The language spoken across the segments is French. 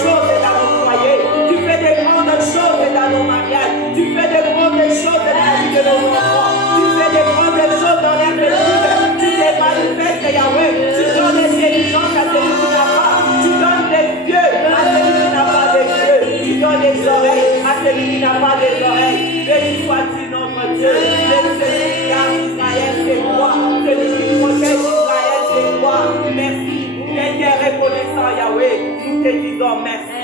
choses dans nos foyers. Tu fais de grandes choses dans nos mariages. Tu fais de grandes choses dans la vie de nos enfants. Tu fais de grandes choses dans leur études. Tu te manifestes, Yahweh. Tu donnes des intelligences à celui qui n'a pas. Tu donnes des yeux à celui qui n'a pas des yeux. Tu donnes des oreilles à celui qui n'a pas des oreilles. Béni sois-tu notre Dieu. Celui qui garde Israël, c'est moi. Celui qui protège Israël, c'est moi. Merci. T'es reconnaissant, Yahweh. Nous te disons merci.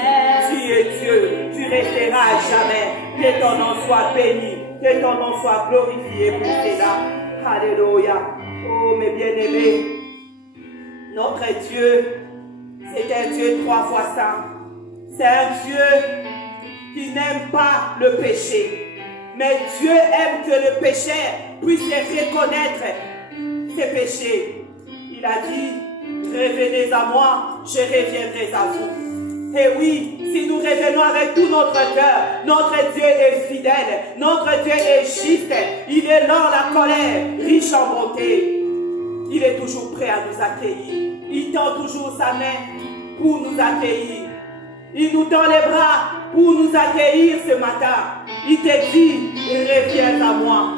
Tu es Dieu. Tu resteras à jamais. Que ton nom soit béni. Que ton nom soit glorifié pour cela. Alléluia. Oh, mes bien-aimés. Notre Dieu, c'est un Dieu 3 fois saint. C'est un Dieu qui n'aime pas le péché. Mais Dieu aime que le pécheur puisse reconnaître ses péchés. Il a dit, revenez à moi, je reviendrai à vous. Et oui, si nous revenons avec tout notre cœur, notre Dieu est fidèle, notre Dieu est juste, il est lent la colère, riche en bonté. Il est toujours prêt à nous accueillir. Il tend toujours sa main pour nous accueillir. Il nous tend les bras pour nous accueillir ce matin. Il te dit, reviens à moi.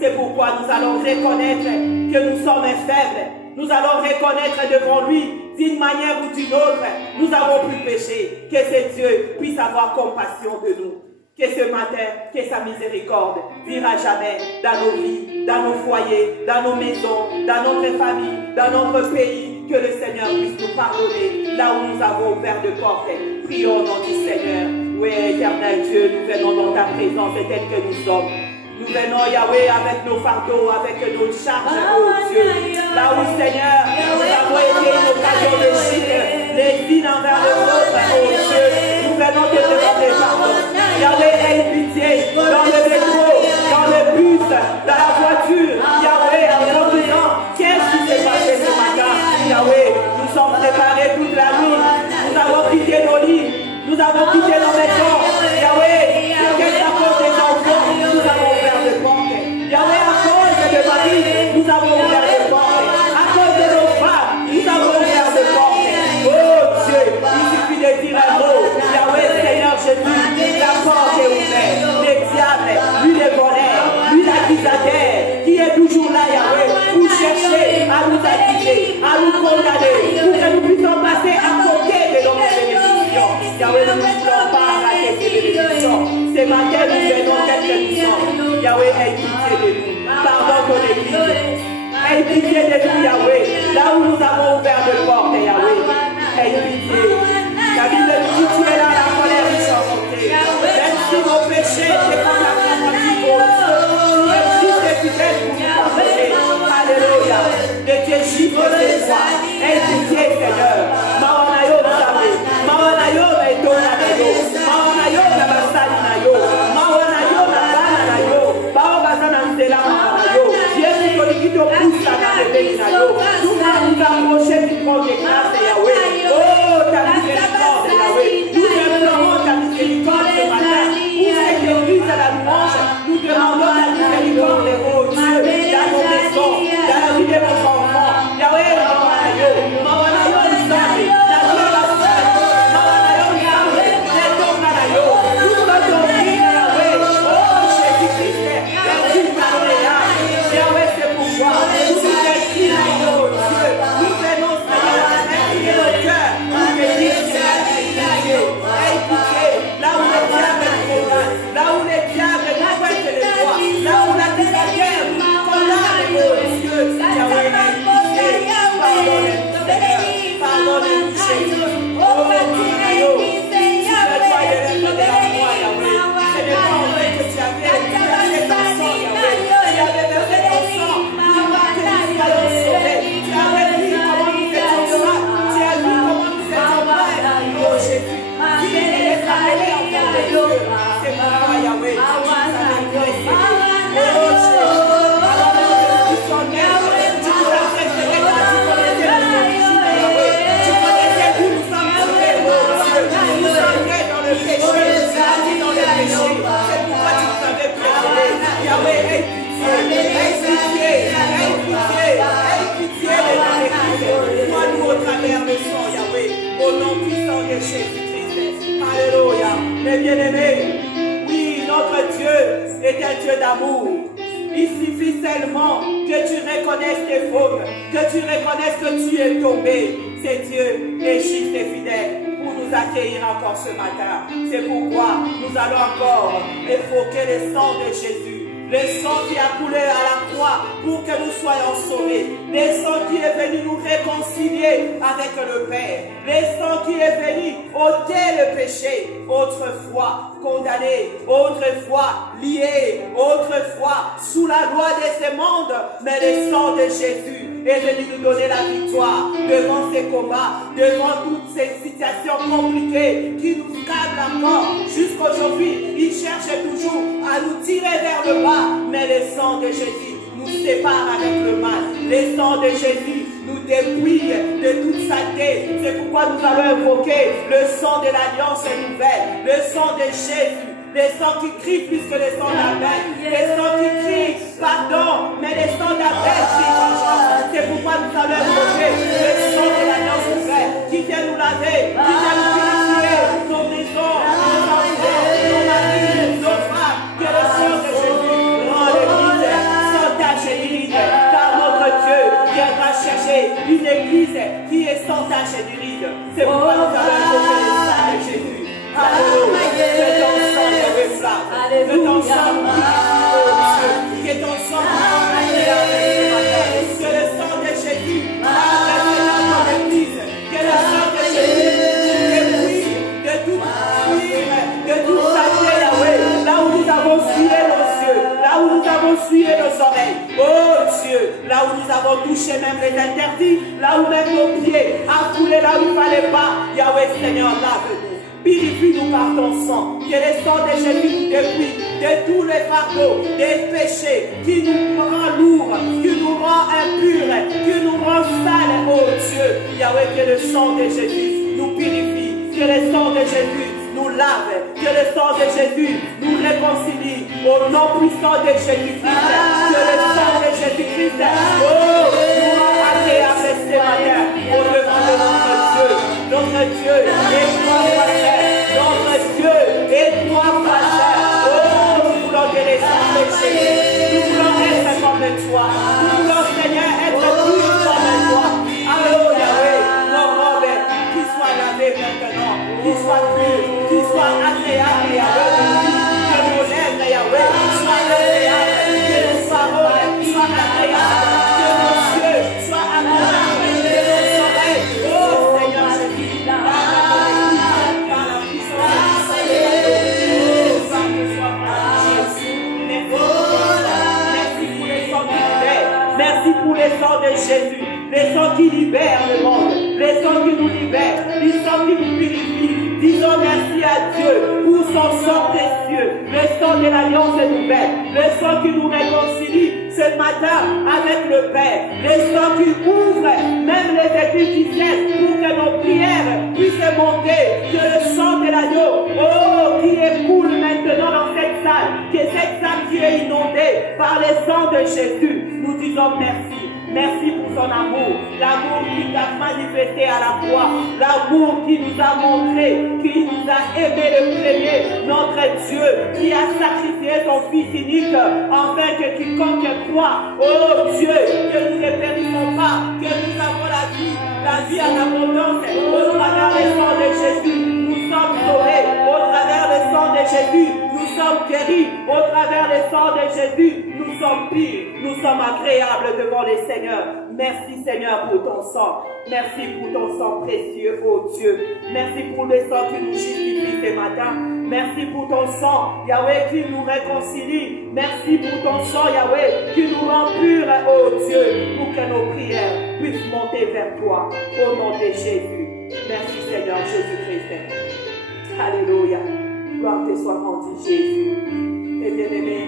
C'est pourquoi nous allons reconnaître que nous sommes faibles. Nous allons reconnaître devant lui, d'une manière ou d'une autre, nous avons pu pécher. Que ce Dieu puisse avoir compassion de nous. Que ce matin, que sa miséricorde dira jamais dans nos vies, dans nos foyers, dans nos maisons, dans notre famille, dans notre pays, que le Seigneur puisse nous pardonner là où nous avons ouvert de portes. Prions au nom du Seigneur. Oui, éternel Dieu, nous venons dans ta présence tel que nous sommes. Nous venons, Yahweh, avec nos fardeaux, avec nos charges, oh Dieu. Là où, Seigneur, nous avons été une occasion de chute, les unes envers les autres, oh Dieu. Nous venons te demander pardon. Yahweh, aie pitié dans le métro, dans le bus, dans la voiture. Yahweh, en conduisant, qu'est-ce qui s'est passé ce matin? Yahweh, nous sommes préparés toute la nuit. Nous avons quitté nos lits. Nous avons quitté nos maisons. Yahweh, qu'est-ce à cause des enfants? Nous avons ouvert des portes. Yahweh, à cause de Marie, nous avons ouvert des portes. À cause de nos femmes, nous avons ouvert des portes. Oh Dieu, il suffit de dire un mot. Yahweh, Seigneur Jésus, la porte est ouverte. Les diables, lui les voleurs, lui l'accusateur, qui est toujours là, Yahweh, pour chercher à nous accuser, à nous condamner, pour que nous puissions passer à côté de notre bénédiction. Yahweh, nous ne voulons pas rater ces bénédictions. Ce matin, nous venons tel que nous sommes. Yahweh, aie pitié de nous. Pardon ton Église. Aie pitié de nous, Yahweh. Là où nous avons ouvert de portes, Yahweh. Aie pitié. La Bible dit, tu es là, la colère est chantée. Même si nos péchés, c'est pour la compagnie, oh Dieu. Tu es juste et fidèle pour nous pardonner. Alléluia. De tes gifles de foi. Aie pitié, Seigneur. Maonayo, Savé. Maonayo, Etonanayo. Maonayo, Nabasali Nayo. Maonayo, Nabana Nayo. Baobazana Nzela Maonayo. Yesu Kolikito pousse la Nabeli Nayo. Nous nous approcher du trône de grâce, Yahweh. Oh, ta miséricorde, Yahweh. Nous implorons ta miséricorde ce matin. Pour cette église à la louange, nous demandons ta miséricorde, oh Dieu, dans nos maisons, dans la vie de nos enfants. Yahweh, Maonayo, Maonayo, Nzambe, Nadio Basai, Maonayo, Nzambe, Netonanayo. Nous voulons dire, Yahweh, oh Jésus-Christ, merci Maria. Yahweh, c'est pourquoi nous nous inclinons, oh Dieu. Nous venons, Seigneur, incliner nos cœurs pour te dire, Seigneur, aie pitié. Là où les diables nous condamnent, là où les diables nous pointent les doigts, là où la désagréable nous condamne, oh Dieu, Yahweh, aie pitié. Pardonne-nous, Seigneur. Pardonne-nous, Jésus. Oh, Mario, si je croyais l'être de la foi, Yahweh, ce n'est pas en vrai que tu avais versé ton sang, Yahweh. Tu avais versé ton sang pour que nous soyons sauvés. Tu avais vu comment nous étions droits. Tu as vu comment nous étions vrais. Oh, Jésus, tu es appelé enfant de Dieu. C'est pourquoi, Yahweh, tu nous as dégraissés. Oh, Jésus, alors que nous sommes nés, tu nous as préférés quand tu connaissais nos origines, Yahweh. Tu connaissais où nous sommes tombés, oh Dieu. Nous sommes nés dans le péché, grandis dans le péché. C'est pourquoi tu nous avais préférés. Yahweh, aie pitié, aie pitié, aie pitié, aie pitié de ton Église. Vois-nous au travers de son, Yahweh, au nom puissant de Jésus-Christ. Alléluia. Mes bien-aimés, oui, notre Dieu est un Dieu d'amour. Il suffit seulement que tu reconnaisses tes fautes, que tu reconnaisses que tu es tombé. C'est Dieu est juste et fidèle pour nous accueillir encore ce matin. C'est pourquoi nous allons encore évoquer le sang de Jésus. Le sang qui a coulé à la croix pour que nous soyons sauvés. Le sang qui est venu nous réconcilier avec le Père. Le sang qui est venu ôter le péché. Autrefois condamné, autrefois lié, autrefois sous la loi de ce monde. Mais le sang de Jésus est venu nous donner la victoire devant ces combats, devant toutes ces situations compliquées qui nous câblent encore jusqu'aujourd'hui. Il cherche toujours à nous tirer vers le bas. Mais le sang de Jésus nous sépare avec le mal. Le sang de Jésus nous dépouille de toute saleté. C'est pourquoi nous allons invoquer le sang de l'alliance nouvelle, le sang de Jésus. Le sang qui crie plus que le sang d'Abel. Le sang qui crie pardon, mais le sang d'Abel crie vengeance. C'est pourquoi nous allons invoquer le sang de l'alliance nouvelle qui vient nous laver, qui vient nous purifier nos maisons, nos enfants, nos maris, nos femmes. Que le sang de Jésus rend l'église sans tache et ride. Car notre Dieu viendra chercher une église qui est sans tache et ride. C'est pourquoi nous allons invoquer le sang de Jésus. Alléluia. Que ton sang me reflate. Que ton sang nous purifie. Que ton sang nous purifie. Que le sang de Jésus reste dans l'église. Que le sang de Jésus nous dépouille de toute fuite, de toute saleté, Yahweh. Là où nous avons sué nos yeux, là où nous avons sué nos oreilles. Oh Dieu, là où nous avons touché même les interdits, là où même nos pieds a foulé là où il ne fallait pas. Yahweh Seigneur, lave-nous. Purifie-nous par ton sang, que le sang de Jésus nous dépouille de tous les fardeaux, des péchés qui nous rend lourds, qui nous rend impurs, qui nous rend sales, oh Dieu. Yahweh, que le sang de Jésus nous purifie, que le sang de Jésus nous lave, que le sang de Jésus nous réconcilie au nom puissant de Jésus-Christ, que le sang de Jésus-Christ, oh, nous rend agréable ce matin au devant de notre Dieu. Notre Dieu est toi, Frère. Notre Dieu est toi, Frère. Oh, nous voulons te laisser pécher. Nous voulons être comme toi. Nous voulons, Seigneur, être plus comme toi. Alléluia, Yahweh. Nos robes qui soient lavées maintenant, qui soient pures, qui soient agréables, Yahweh. Que nos lèvres, Yahweh, soient agréables. Que nos paroles soient agréables. Que nos yeux soient agréables. Que nos oreilles, oh Seigneur, merci pour le sang de Jésus, le sang qui libère le monde, le sang qui nous libère, le sang qui nous purifie. Disons merci à Dieu pour son sang précieux, le sang de l'alliance nouvelle, le sang qui nous réconcilie ce matin avec le Père, le sang qui ouvre même les églises du ciel pour que nos prières puissent monter, que le sang de l'agneau, oh, qui écoule maintenant dans cette salle, que cette salle qui est inondée par le sang de Jésus, nous disons merci. Merci pour son amour, l'amour qui t'a manifesté à la croix, l'amour qui nous a montré, qui nous a aimé le premier, notre Dieu qui a sacrifié son Fils unique, afin que quiconque croit, oh Dieu, que nous ne périssons pas, que nous avons la vie en abondance, au travers du sang de Jésus, nous sommes sauvés, au travers du sang de Jésus, nous sommes guéris, au travers du sang de Jésus, nous sommes purs, nous sommes agréables devant le Seigneur. Merci Seigneur pour ton sang. Merci pour ton sang précieux, oh Dieu. Merci pour le sang qui nous justifie ce matin. Merci pour ton sang, Yahweh, qui nous réconcilie. Merci pour ton sang, Yahweh, qui nous rend purs, oh Dieu, pour que nos prières puissent monter vers toi, au nom de Jésus. Merci Seigneur Jésus-Christ. Alléluia. Gloire te soit rendue, Jésus. Et bien-aimé,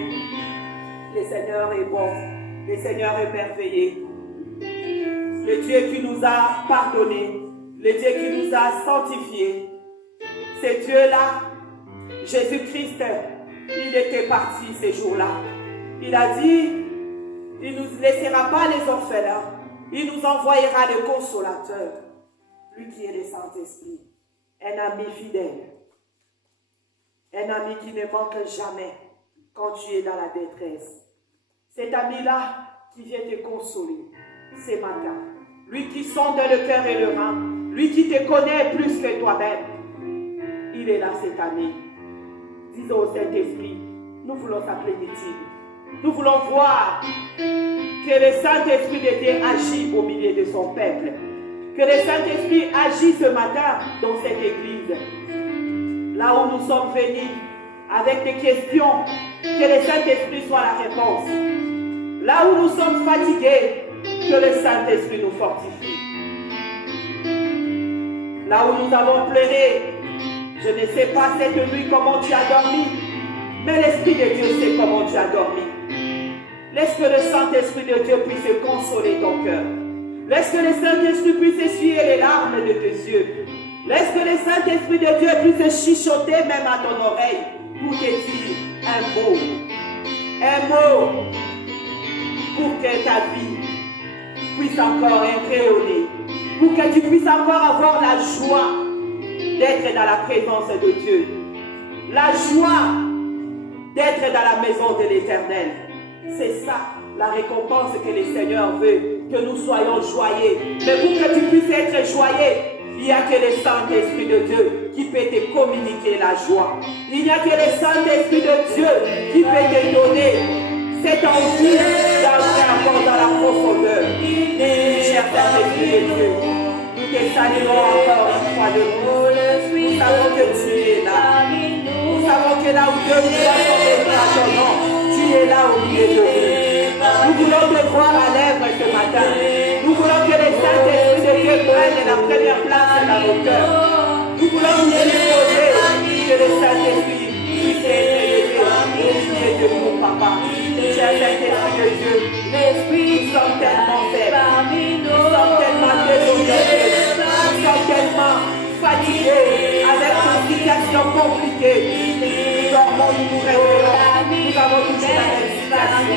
le Seigneur est bon. Le Seigneur est merveilleux. Le Dieu qui nous a pardonné, le Dieu qui nous a sanctifiés, ce Dieu-là, Jésus-Christ, il était parti ces jours-là. Il a dit, il ne nous laissera pas les orphelins, il nous envoyera le consolateur, lui qui est le Saint-Esprit, un ami fidèle, Un ami qui ne manque jamais quand tu es dans la détresse. Cet ami-là qui vient te consoler ce matin. Lui qui sonde le cœur et le rein. Lui qui te connaît plus que toi-même. Il est là, cet ami. Disons au Saint-Esprit, nous voulons sa plénitude. Nous voulons voir que le Saint-Esprit de Dieu agit au milieu de son peuple. Que le Saint-Esprit agit ce matin dans cette église. Là où nous sommes venus avec des questions, que le Saint-Esprit soit la réponse. Là où nous sommes fatigués, que le Saint-Esprit nous fortifie. Là où nous avons pleuré, je ne sais pas cette nuit comment tu as dormi, mais l'Esprit de Dieu sait comment tu as dormi. Laisse que le Saint-Esprit de Dieu puisse consoler ton cœur. Laisse que le Saint-Esprit puisse essuyer les larmes de tes yeux. Laisse que le Saint-Esprit de Dieu puisse chuchoter même à ton oreille pour te dire un mot. Un mot pour que ta vie puisse encore rayonner. Pour que tu puisses encore avoir la joie d'être dans la présence de Dieu. La joie d'être dans la maison de l'Éternel. C'est ça la récompense que le Seigneur veut, que nous soyons joyeux. Mais pour que tu puisses être joyeux, il n'y a que le Saint-Esprit de Dieu qui peut te communiquer la joie. Il n'y a que le Saint-Esprit de Dieu qui peut te donner cette envie d'entrer encore dans la profondeur. Cher Saint-Esprit de Dieu, nous te saluons encore une fois de plus. Nous savons que tu es là. Nous savons que là où Dieu nous a sauvé à ton nom, tu es là au milieu de nous. Nous voulons te voir à l'œuvre ce matin. Nous voulons que le Saint-Esprit de Dieu prenne la première place dans nos cœurs. Nous voulons nous disposer que le Saint-Esprit puisse être élevé au milieu de nous, papa. Cher Saint-Esprit de Dieu, nous sommes tellement faibles. Nous sommes tellement désorientés. Nous sommes tellement fatigués avec une situation compliquée. Nous dormons, nous réveillons. Nous avons touché la même situation.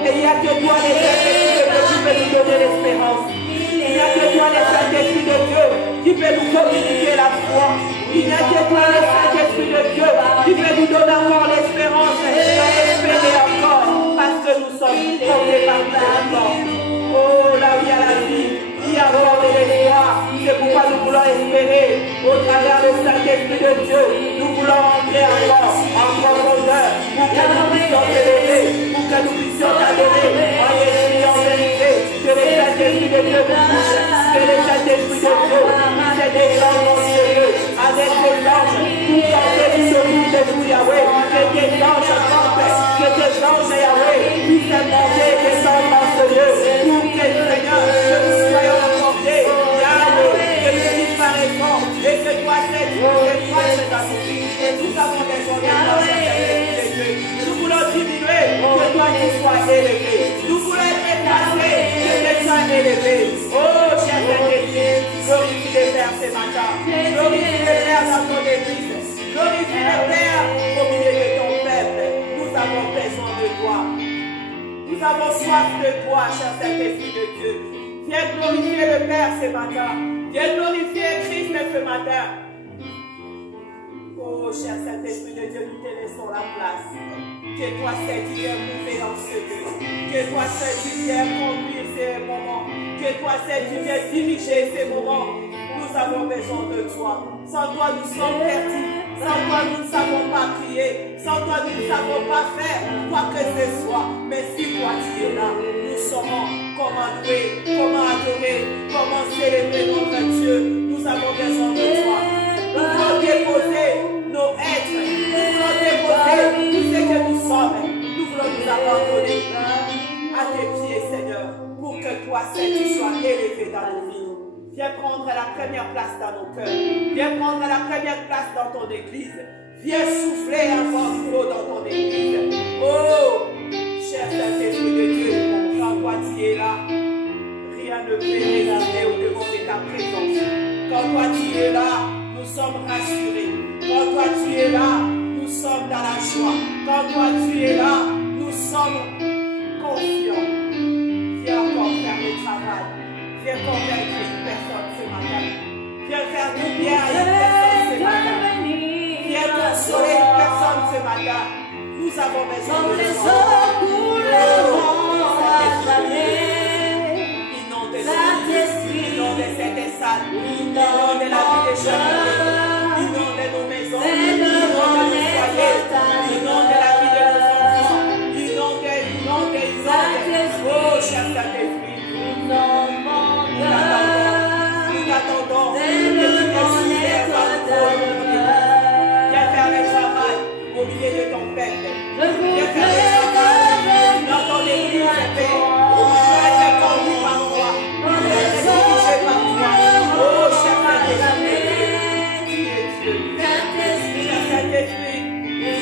Et il n'y a que toi, les Saint-Esprit de Dieu, qui peut nous donner l'espérance. Il n'y a que toi, les Saint-Esprit de Dieu, qui peut nous communiquer la foi. Il n'y a que toi, les Saint-Esprit de Dieu, qui peut nous donner encore l'espérance d'espérer encore, parce que nous sommes tombés par l'enfant. Oh, là où il y a la vie, il y a encore de l'espoir. C'est pourquoi nous voulons espérer au travers du Saint-Esprit de Dieu. Nous voulons entrer encore en profondeur pour que nous puissions t'élever, pour que nous puissions t'adorer en esprit en vérité. Que le Saint-Esprit de Dieu nous touche, que le Saint-Esprit de Dieu puisse descendre dans ce lieu avec tes anges pour porter l'issue de nous, Yahweh. Que tes anges campent, que tes anges, Yahweh, puissent monter et descendre dans ce lieu pour que, Seigneur, que nous soyons emportés, Yahweh, que nous disparaissons et que toi, c'est Dieu, que toi, c'est ta vie. Et nous avons besoin de toi, Saint-Esprit de Dieu. Nous voulons diminuer, que toi, tu sois élevé. Nous voulons être effacés, que tu sois élevé. Oh, cher Saint-Esprit, glorifie le Père ce matin. Glorifie le Père dans ton église. Glorifie le Père au milieu de ton peuple. Nous avons besoin de toi. Nous avons soif de toi, cher Saint-Esprit de Dieu. Viens glorifier le Père ce matin. Viens glorifier Christ ce matin. Oh, cher Saint-Esprit de Dieu, nous te laissons la place. Que toi, Seigneur, viens mouver dans ce lieu. Que toi, Seigneur, viens conduire ces moments. Que toi, Seigneur, viens diriger ces moments. Nous avons besoin de toi. Sans toi, nous sommes perdus. Sans toi, nous ne savons pas prier. Sans toi, nous ne savons pas faire quoi que ce soit. Mais si toi, tu es là, nous saurons comment louer, comment adorer, comment célébrer notre Dieu. Nous avons besoin de toi. Nous voulons déposer nos êtres. Nous voulons déposer tout ce que nous sommes. Nous voulons nous abandonner à tes pieds, Seigneur, pour que toi, Seigneur, tu sois élevé dans nos vies. Viens prendre la première place dans nos cœurs. Viens prendre la première place dans ton église. Viens souffler encore nouveau dans ton église. Oh, cher Saint-Esprit de Dieu, quand toi tu es là, rien ne peut résister au devant de ta présence. Quand toi tu es là, nous sommes rassurés. Quand toi tu es là, nous sommes dans la joie. Quand toi tu es là, nous sommes confiants. Viens encore faire le travail. Viens convaincre une personne ce matin. Viens faire du bien à une personne ce matin. Viens consoler une avons besoin Comme de les toi. eaux couleront affamées. Inonde Saint-Esprit, inonde cette salle, inonde la vie des chemins, inonde nos maisons, inonde nos foyers, inonde la vie de nos enfants, inonde. Oh, cher Saint-Esprit, nous t'attendons, que tu viennes faire viens faire le travail au milieu de ton peuple, viens faire le travail dans ton église, Père. Être conduit par toi, être dirigé par toi. Oh, cher Saint-Esprit, tu es Dieu. Cher Saint-Esprit, viens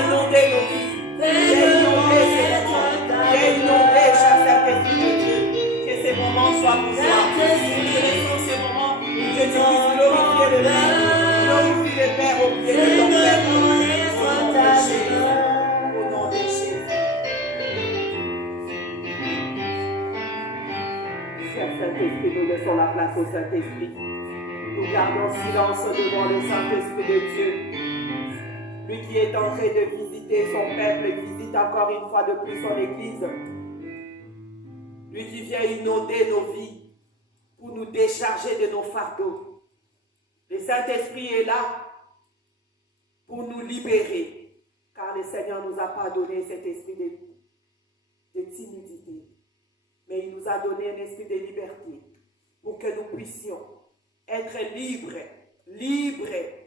inonder nos vies, viens inonder ces moments, viens inonder, cher Saint-Esprit de Dieu, que ces moments soient pour toi. Que ces moments, que tu puisses glorifier le Père, glorifier le Père au pied de ton Père. Au nom de Jésus. Cher Saint-Esprit, nous laissons la place au Saint-Esprit. Nous gardons silence devant le Saint-Esprit de Dieu. Lui qui est en train de visiter son peuple, visite encore une fois de plus son Église. Lui qui vient inonder nos vies pour nous décharger de nos fardeaux. Le Saint-Esprit est là pour nous libérer, car le Seigneur ne nous a pas donné cet esprit de timidité, mais il nous a donné un esprit de liberté pour que nous puissions être libres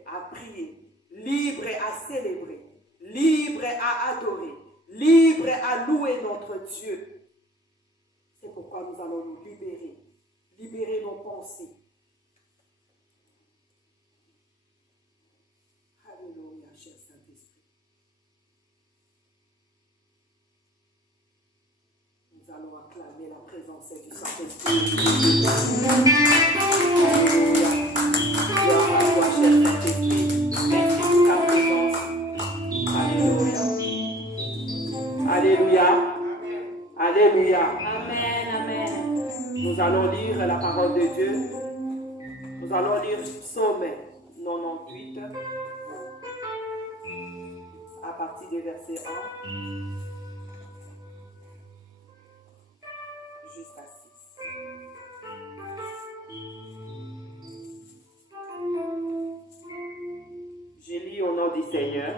à prier, libres à célébrer, libres à adorer, libres à louer notre Dieu. C'est pourquoi nous allons nous libérer nos pensées. Alléluia, cher Saint-Esprit. Nous allons acclamer la présence du Saint-Esprit. Alléluia. Gloire à toi, cher Saint-Esprit. Merci pour ta présence. Alléluia. Alléluia. Alléluia. Amen, amen. Nous allons lire la parole de Dieu. Nous allons lire Psaume 98 à partir du verset 1 jusqu'à 6. Je lis au nom du Seigneur.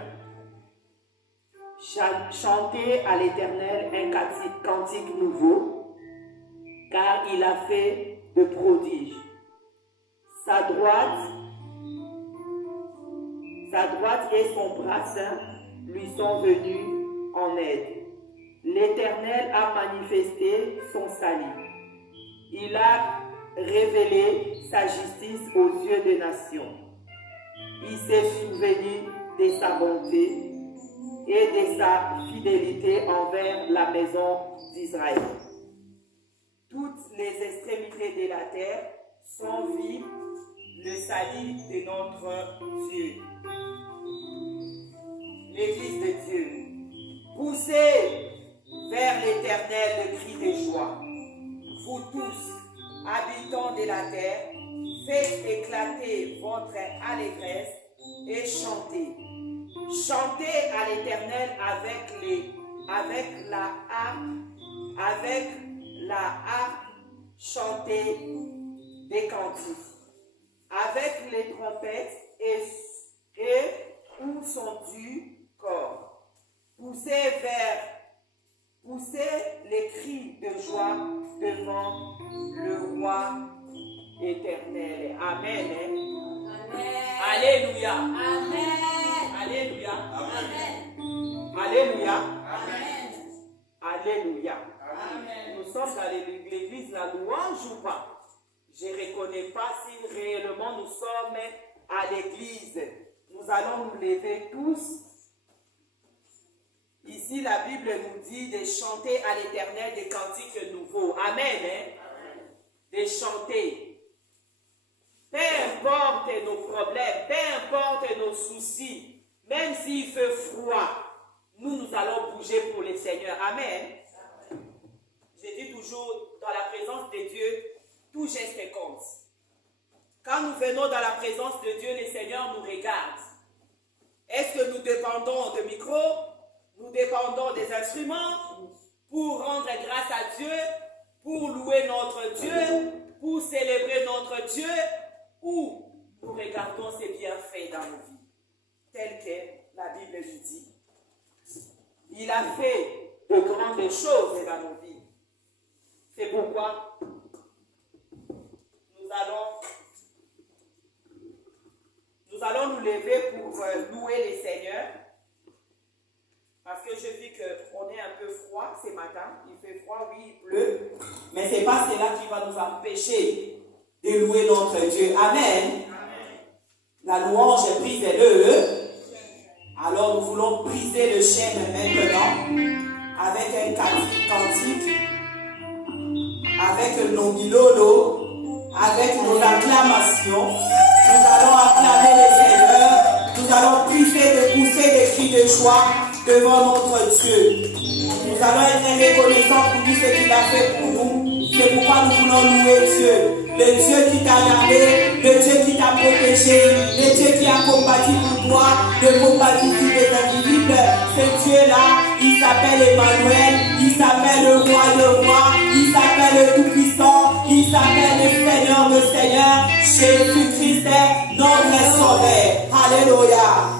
Chantez à l'Éternel un cantique nouveau, car il a fait de prodiges. Sa droite et son bras saint lui sont venus en aide. L'Éternel a manifesté son salut. Il a révélé sa justice aux yeux des nations. Il s'est souvenu de sa bonté et de sa fidélité envers la maison d'Israël. Toutes les extrémités de la terre sont vives le salut de notre Dieu. L'Église de Dieu, poussez vers l'Éternel le cri de joie. Vous tous, habitants de la terre, faites éclater votre allégresse et chantez. Chantez à l'Éternel avec la harpe, chantez des cantiques, avec les trompettes et où sont du corps. Poussez les cris de joie devant le roi éternel. Amen. Amen. Alléluia. Amen. Alléluia. Amen. Alléluia. Amen. Alléluia. Amen. Nous sommes dans l'église la louange ou pas? Je ne reconnais pas si réellement nous sommes à l'église. Nous allons nous lever tous. Ici, la Bible nous dit de chanter à l'Éternel des cantiques nouveaux. Amen. Amen. De chanter. Peu importe nos problèmes, peu importe nos soucis, même s'il fait froid, nous allons bouger pour le Seigneur. Amen. Je dis toujours, dans la présence de Dieu, tout geste compte. Quand nous venons dans la présence de Dieu, le Seigneur nous regarde. Est-ce que nous dépendons de micros, nous dépendons des instruments pour rendre grâce à Dieu, pour louer notre Dieu, pour célébrer notre Dieu, ou nous regardons ses bienfaits dans nos vies, tel que la Bible nous dit. Il a fait de grandes choses dans nos vies. C'est pourquoi nous allons nous lever pour louer les seigneurs. Parce que je vis qu'on est un peu froid ce matin. Il fait froid, oui, il pleut. Mais ce n'est pas cela qui va nous empêcher de louer notre Dieu. Amen. La louange est prise de l'eux. Alors nous voulons briser le chêne maintenant avec un cantique, avec nos bilolo, avec nos acclamations. Nous allons acclamer le Seigneur. Nous allons pousser des cris de joie devant notre Dieu. Nous allons être reconnaissants pour tout ce qu'il a fait pour nous. C'est pourquoi nous voulons louer Dieu. Le Dieu qui t'a gardé, le Dieu qui t'a protégé, le Dieu qui a combattu pour toi, le combattu pour les invisibles. Ce Dieu-là, il s'appelle Emmanuel, il s'appelle le roi de rois, il s'appelle le Tout-Puissant, il s'appelle le Seigneur de Seigneurs, Jésus-Christ est notre Sauveur. Alléluia.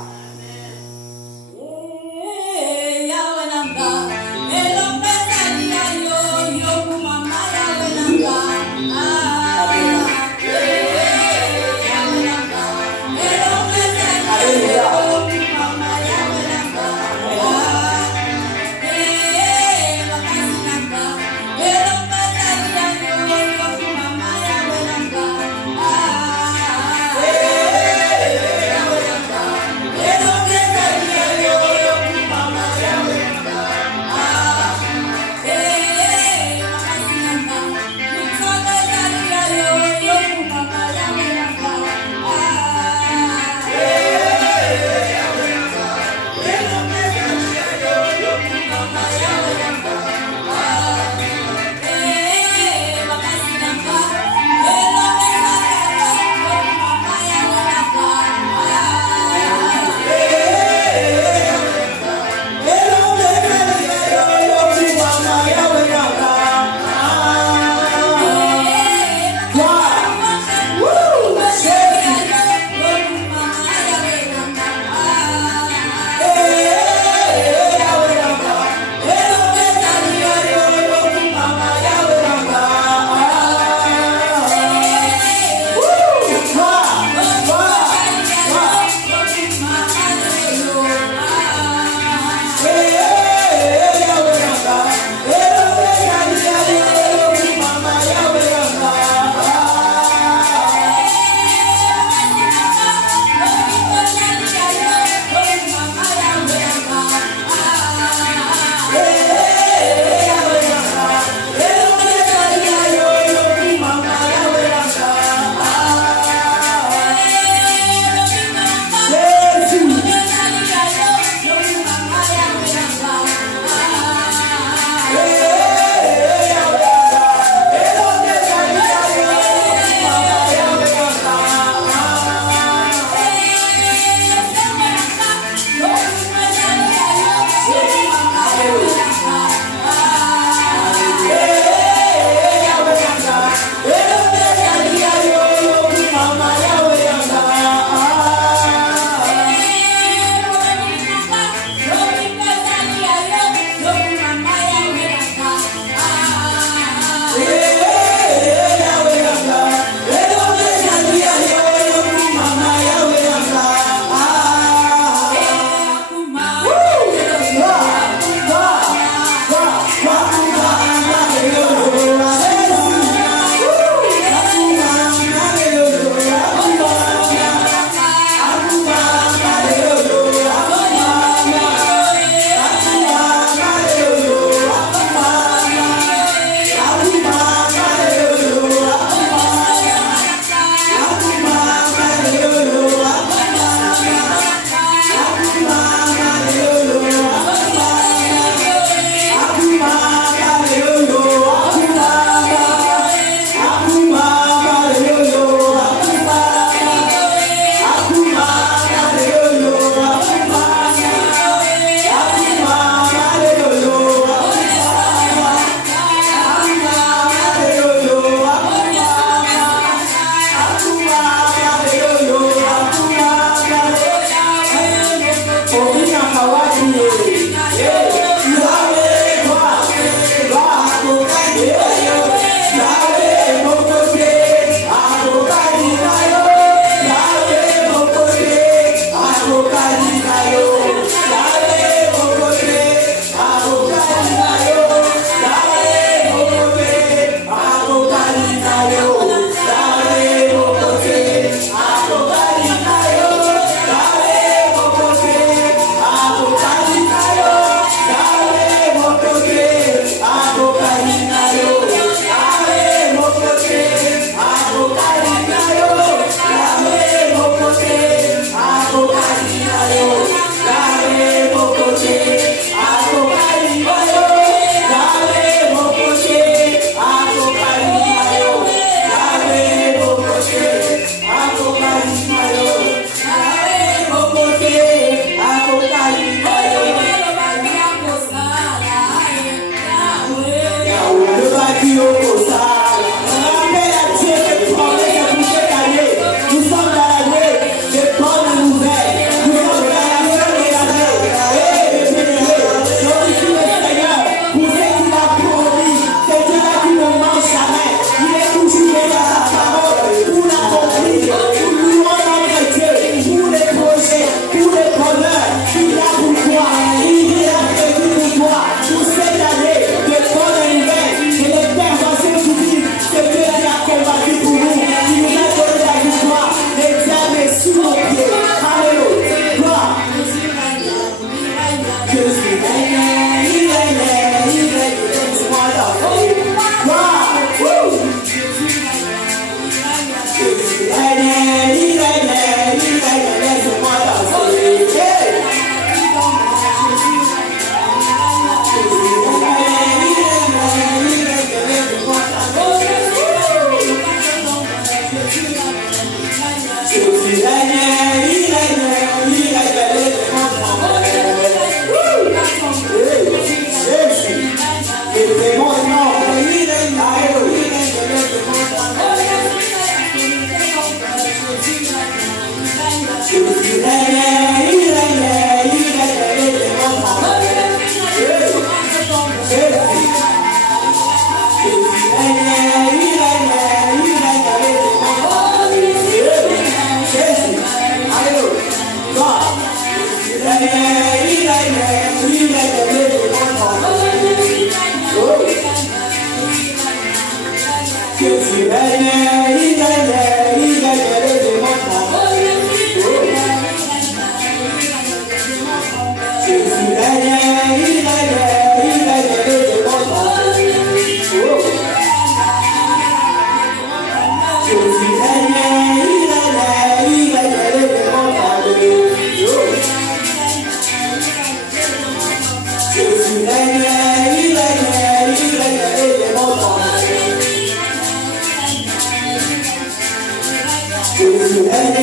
Tu es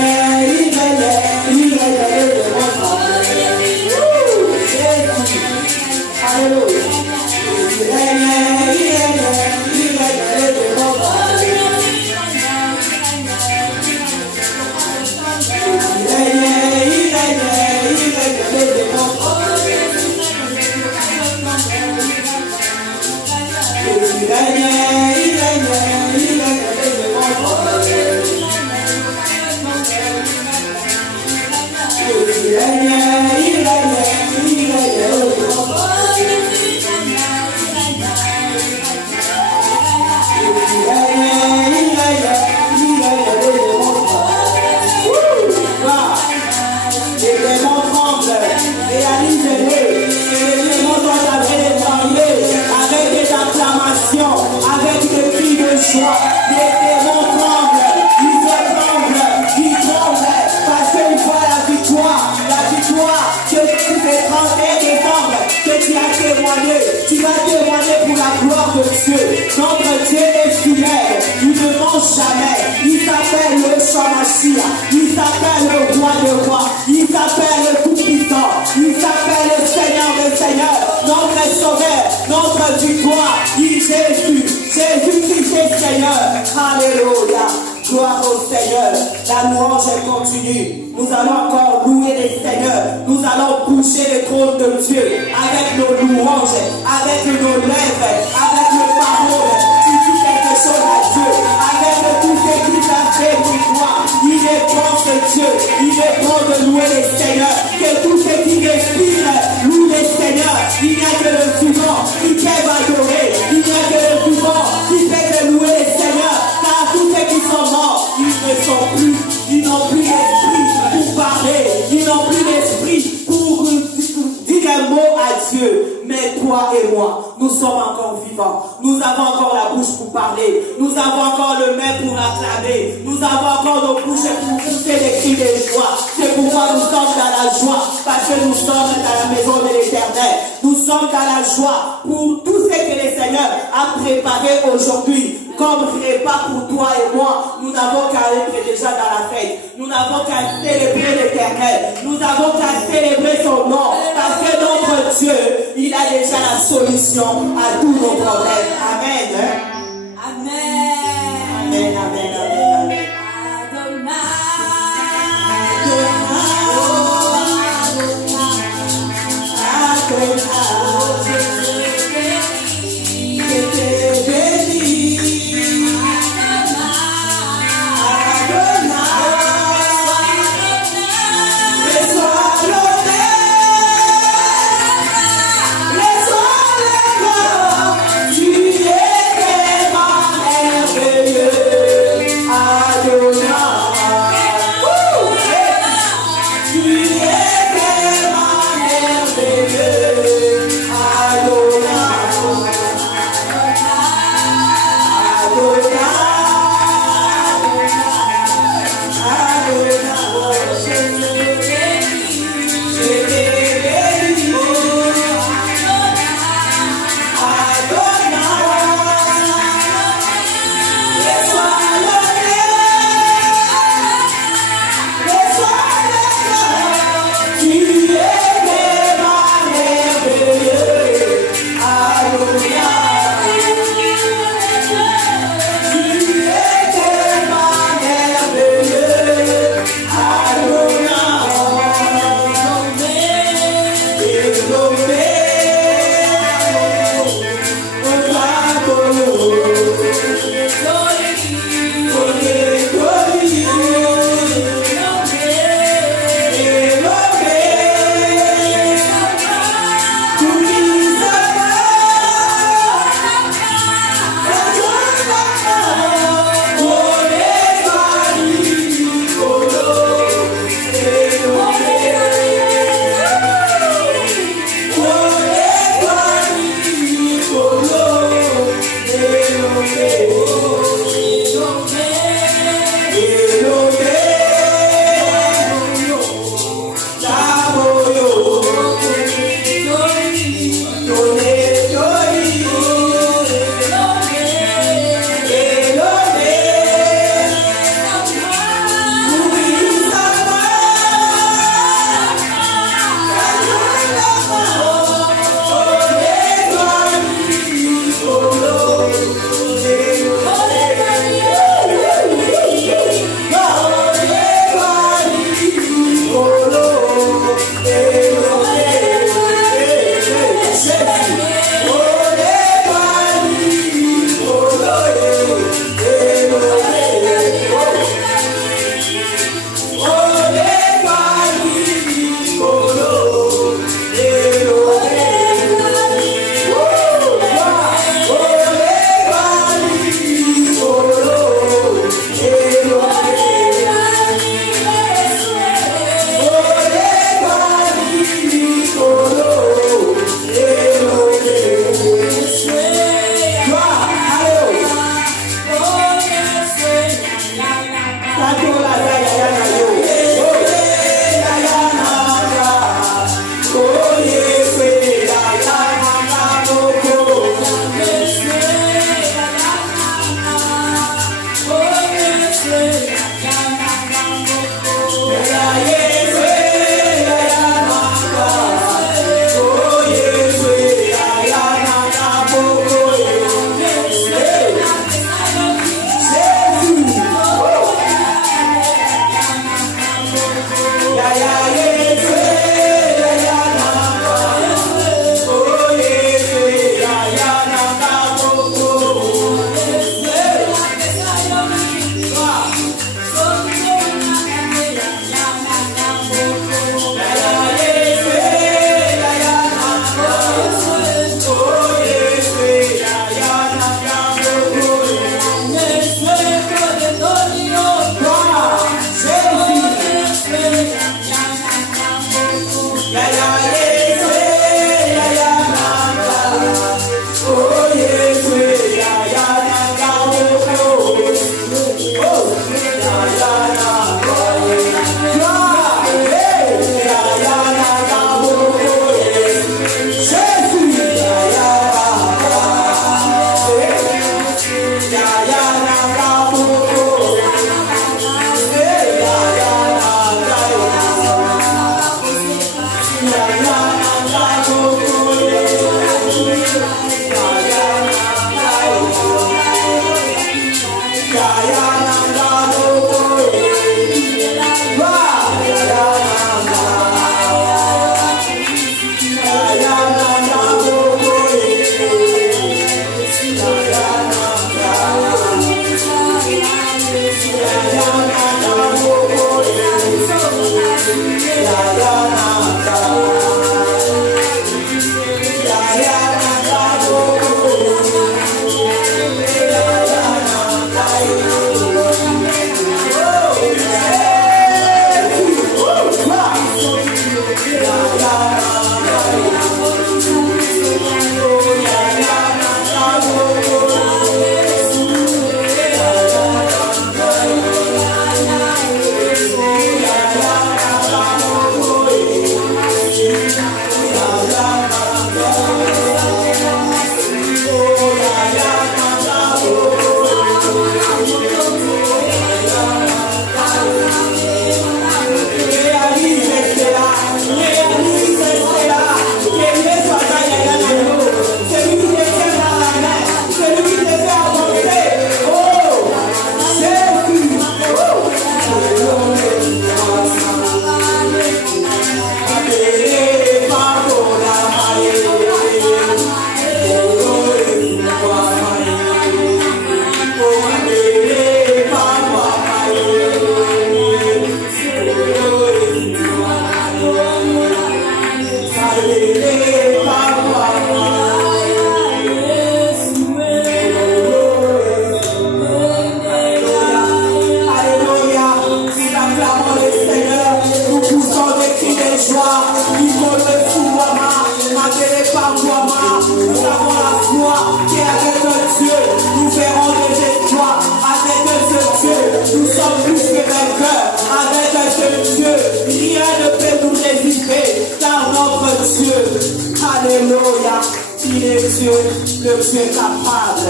le Dieu capable.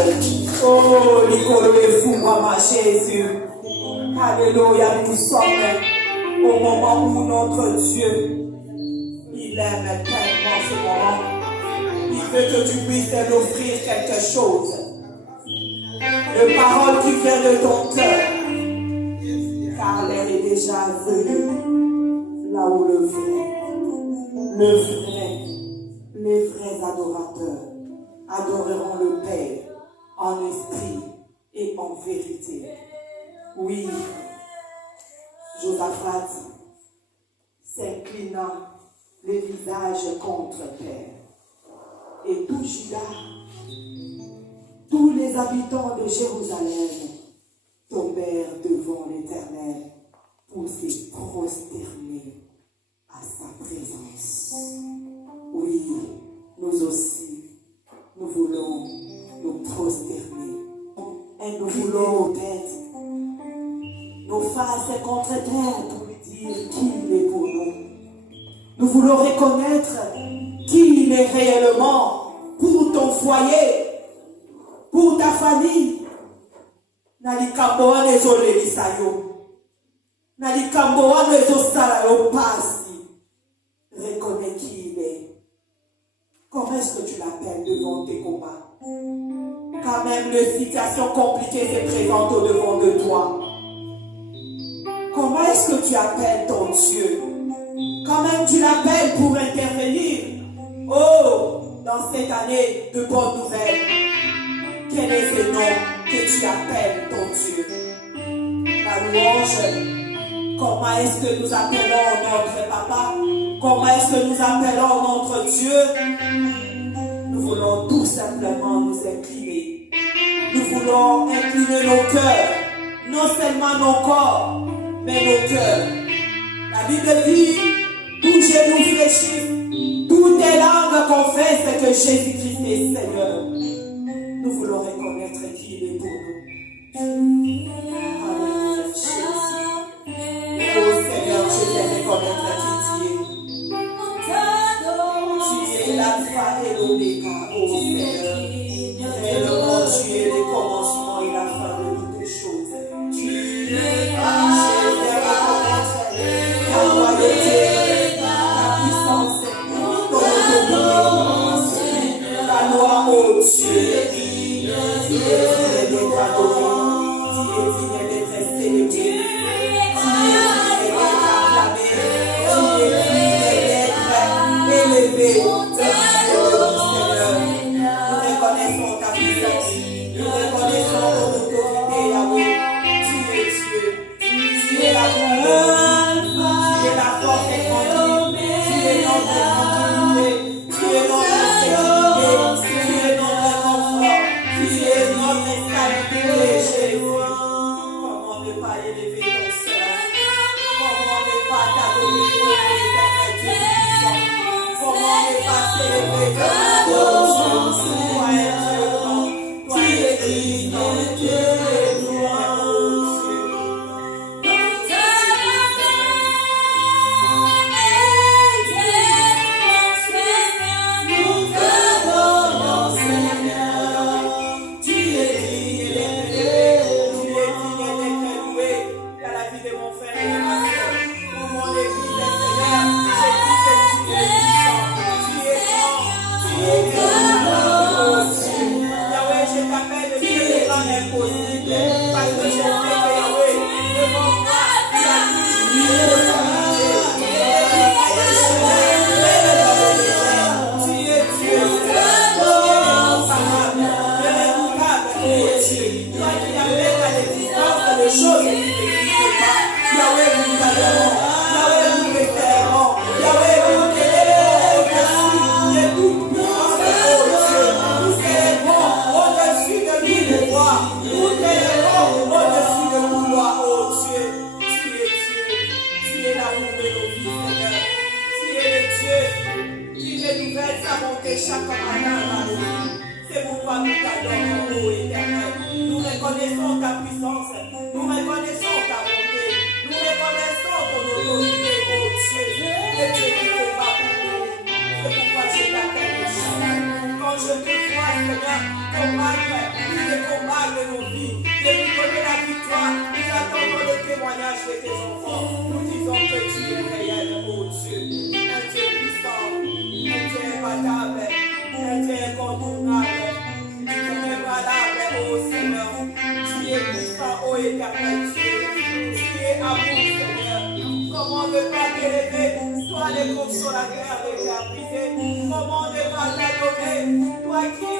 Oh, Nicolo est fou, moi, Jésus. Alléluia, nous sommes au moment où notre Dieu, il aime tellement ce moment. Il veut que tu puisses lui offrir quelque chose. Une parole qui vient de ton cœur. Car l'heure est déjà venue là où les vrais adorateurs adoreront le Père en esprit et en vérité. Oui, Josaphat s'inclina le visage contre terre. Et tout Juda, tous les habitants de Jérusalem tombèrent devant l'Éternel pour se prosterner à sa présence. Oui, nous aussi, nous voulons nous prosterner. Et nous voulons être nos faces contre terre pour lui dire qui il est pour nous. Nous voulons reconnaître qui il est réellement pour ton foyer, pour ta famille. Nalikambo wana ezolelisa yo. Nalikambo wana ezosala yo pasi. Reconnais qui il est. Comment est-ce que tu l'appelles devant tes combats? Quand même, les situations compliquées se présentent au-devant de toi. Comment est-ce que tu appelles ton Dieu? Quand même, tu l'appelles pour intervenir. Oh, dans cette année de bonnes nouvelles, quel est ce nom que tu appelles ton Dieu? La louange. Comment est-ce que nous appelons notre Papa? Comment est-ce que nous appelons notre Dieu? Nous voulons tout simplement nous incliner. Nous voulons incliner nos cœurs. Non seulement nos corps, mais nos cœurs. La Bible dit, tout genou fléchit, toutes les langues confessent que Jésus-Christ est Seigneur. Nous voulons reconnaître qui il est pour nous. Alléluia, Jésus. Oh Seigneur, je viens reconnaître qui tu es. Tu es l'alpha et l'oméga, oh Seigneur. Réellement, tu es le commencement et la fin de toutes les choses. Tu es je viens reconnaître ta royauté, ta puissance, ton dominion, ta loi, oh Dieu. Tu es digne d'être adoré, tu es digne d'être célébré, tu es digne d'être acclamé, tu es digne d'être élevé. Seigneur, nous reconnaissons ta puissance, nous reconnaissons ton autorité, Yahweh. Tu es Dieu, tu es l'amour, tu es la force grande, tu es notre tranquillité, tu es notre sécurité, tu es notre confort, tu es notre stabilité, Jésus. Comment ne pas élever ton Seigneur? Comment ne pas t'adorer pour l'éternel Dieu puissant? Comment ne pas célébrer ton Dieu? Toi es Dieu grand, toi es Christ, Dieu est gloire, oh Dieu. Chaque matin, c'est pourquoi nous t'adorons, ô Éternel. Nous reconnaissons ta puissance, nous reconnaissons ta bonté, nous reconnaissons ton autorité, ô Dieu. Et tu ne peux pas pour nous. C'est pourquoi je t'appelle Shaddai. Quand je te vois, témoignage de tes enfants. Nous disons que tu es réel, oh Dieu. Un Dieu puissant, un Dieu imbattable, un Dieu incontournable. Tu es invalable, oh Seigneur. Tu es puissant, oh éternel Dieu. Tu es amour, Seigneur. Comment ne pas t'élever, toi le consolateur de cœur brisé. Comment ne pas t'adorer, toi qui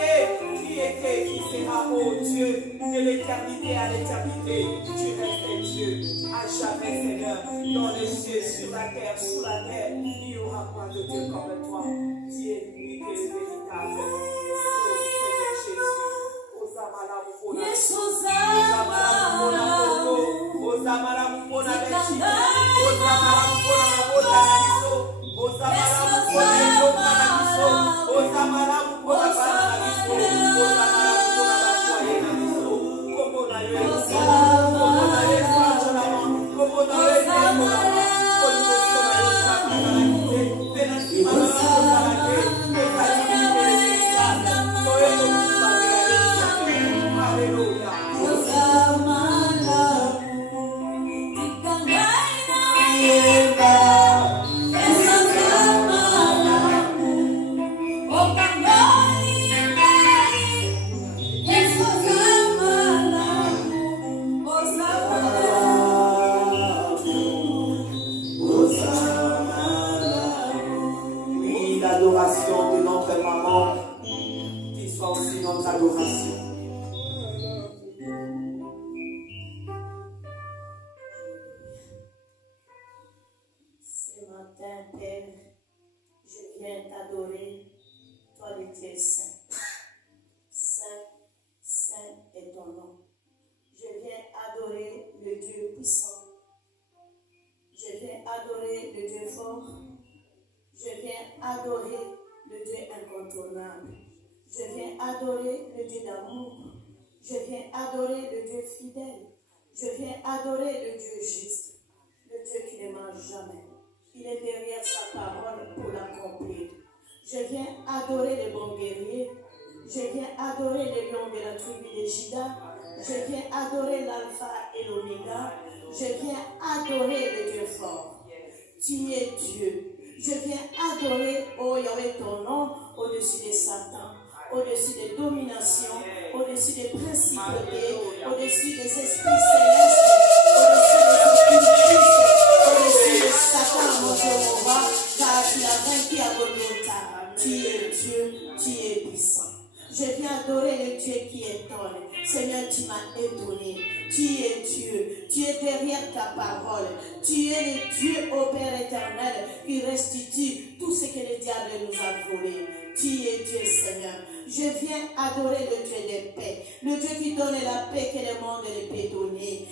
était, qui sera, oh Dieu, de l'éternité à l'éternité. Tu restes Dieu, à jamais, Seigneur, dans les cieux, sur la terre, sous la terre. Il n'y aura point de Dieu comme toi. Tu es lui que le véritable. Oh Seigneur Jésus, Osamala Mupona, Osamala Mupona, Osamala Mupona, Osamala l'adoration de notre maman, qui soit aussi notre adoration. Ce matin, Père, je viens t'adorer, toi le Dieu saint. Saint, saint est ton nom. Je viens adorer le Dieu puissant. Je viens adorer le Dieu fort. Je viens adorer le Dieu incontournable. Je viens adorer le Dieu d'amour. Je viens adorer le Dieu fidèle. Je viens adorer le Dieu juste. Le Dieu qui ne ment jamais. Il est derrière sa parole pour l'accomplir. Je viens adorer le bon guerrier. Je viens adorer le lion de la tribu de Juda. Je viens adorer l'alpha et l'oméga. Je viens adorer le Dieu fort. Tu es Dieu. Je viens adorer, oh Yahweh, ton nom au-dessus de Satan, au-dessus des dominations, au-dessus des principautés, au-dessus des esprits célestes, au-dessus des occultistes, au-dessus de Satan, mon Dieu, mon roi, car tu l'as vaincu à Golgotha. Tu es Dieu, tu es puissant. Je viens adorer le Dieu qui étonne. Seigneur, tu m'as étonné. Tu es Dieu. Tu es derrière ta parole. Tu es le Dieu au Père éternel qui restitue tout ce que le diable nous a volé. Tu es Dieu, Seigneur. Je viens adorer le Dieu de paix. Le Dieu qui donne la paix que le monde ne peut donner.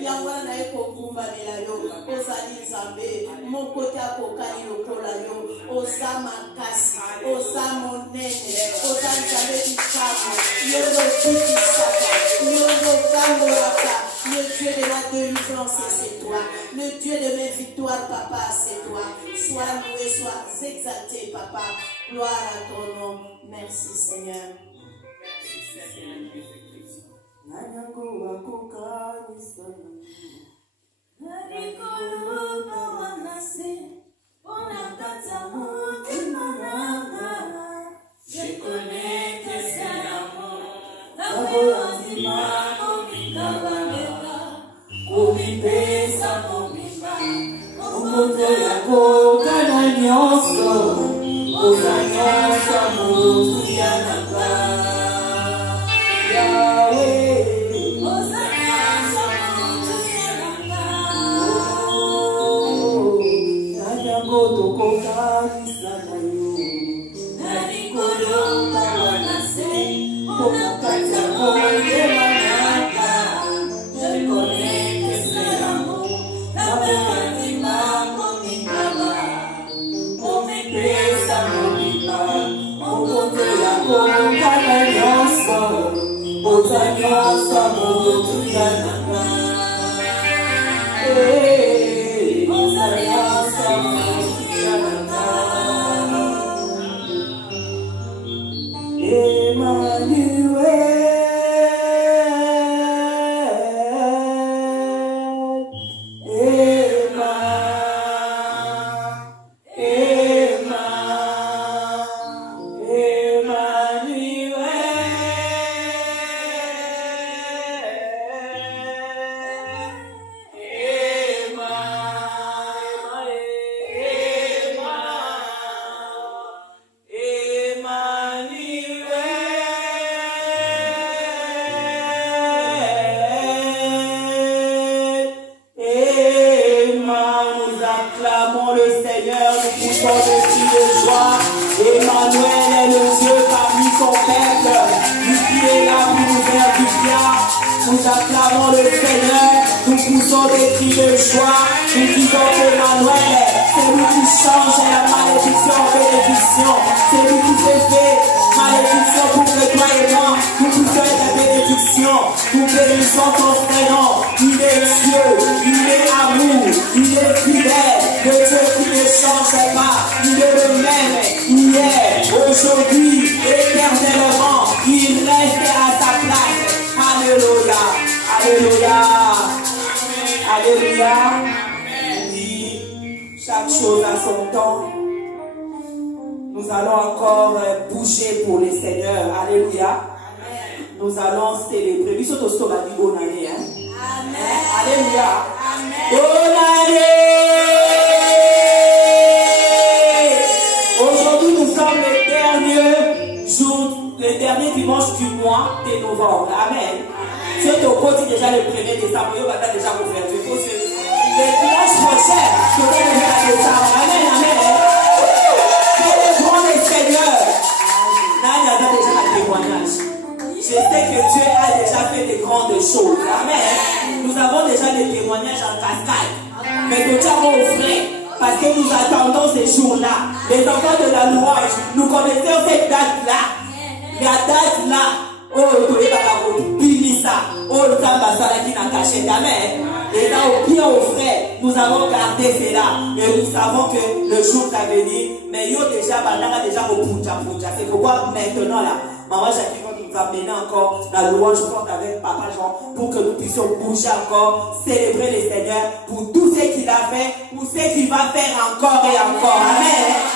Yangwana na eko kumba melayo ozali nzambe moko te akokani lokola yo oza makasi oza monene oza nzambe likambo yo lobikisaka yo lobangolaka le Dieu de la délivrance c'est toi le Dieu de mes victoires papa c'est toi sois loué sois exalté papa gloire à ton nom merci Seigneur. Nanyango wakukanisa Nadikoluma wanase Onakata mutima nanga Je connais que c'est l'amour Nabolazima komikabaleka Kumipesa komima Omoto yako kana nyonso Ozanyasa mutu yanaka Yahweh Emmanuel est le Dieu parmi son peuple. Lui qui est là pour nous faire du bien. Nous acclamons le Seigneur. Nous poussons des cris de joie. Nous disons qu'Emmanuel, c'est lui qui change la malédiction en bénédiction. C'est lui qui s'est fait malédiction pour que toi et moi, nous puissions être la bénédiction. Nous bénissons ton prénom. Il est Dieu, il est amour, il est fidèle. Le Dieu qui ne change pas, il est le même hier, aujourd'hui, éternellement. Il reste à sa place. Alléluia, alléluia, alléluia. Oui, chaque chose a son temps. Nous allons encore bouger pour les seigneurs. Alléluia. Nous allons célébrer. Nous sommes au la bonne année. Amen. Alléluia. Bonne année. Aujourd'hui, nous sommes le dernier dimanche du mois de novembre. Amen. Si on te dit déjà le 1er décembre, on va déjà vous faire du coup. Le dimanche prochain, tu vas déjà le décembre. Amen, amen. Seigneur, là il y a déjà un témoignage. Je sais que Dieu a déjà fait des grandes choses. Amen. Nous avons déjà des témoignages en cascade. Mais nous avons offert parce que nous attendons ces jours-là. Les enfants de la louange, nous connaissons cette date-là. La date-là. Oh, Amen. Et là, au pire, au frais, nous avons gardé cela. Et nous savons que le jour va venir. Mais yo déjà, déjà au Punja. C'est pourquoi maintenant là, maman Jacqueline nous va mener encore la louange forte avec Papa Jean pour que nous puissions bouger encore, célébrer le Seigneur pour tout ce qu'il a fait, pour ce qu'il va faire encore et encore. Amen.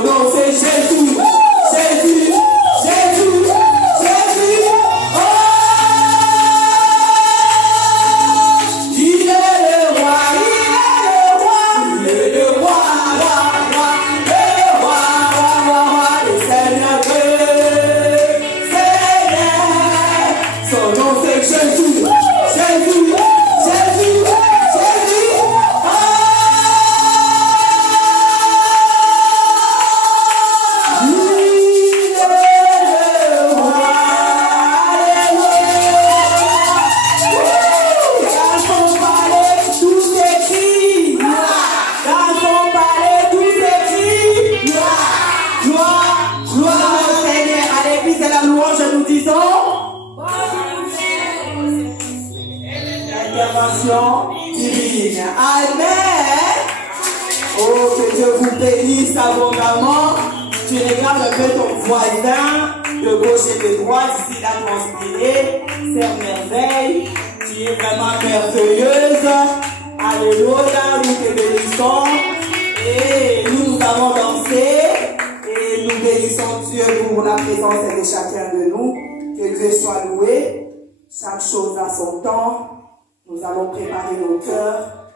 Son nom c'est Jésus. Jésus. Jésus. Jésus. Oh! Il est le roi. Il est le roi. Il est le roi. Roi. Le Seigneur Dieu. Seigneur. Son nom c'est Jésus. Jésus. Jésus. Jésus. Intervention divine. Amen. Oh, que Dieu vous bénisse abondamment. Tu regardes un peu ton voisin de gauche et de droite, s'il a transpiré, c'est merveille. Tu es vraiment merveilleuse. Alléluia, nous te bénissons. Et nous avons dansé. Et nous bénissons Dieu pour la présence de chacun de nous. Que Dieu soit loué. Chaque chose a son temps. Nous allons préparer nos cœurs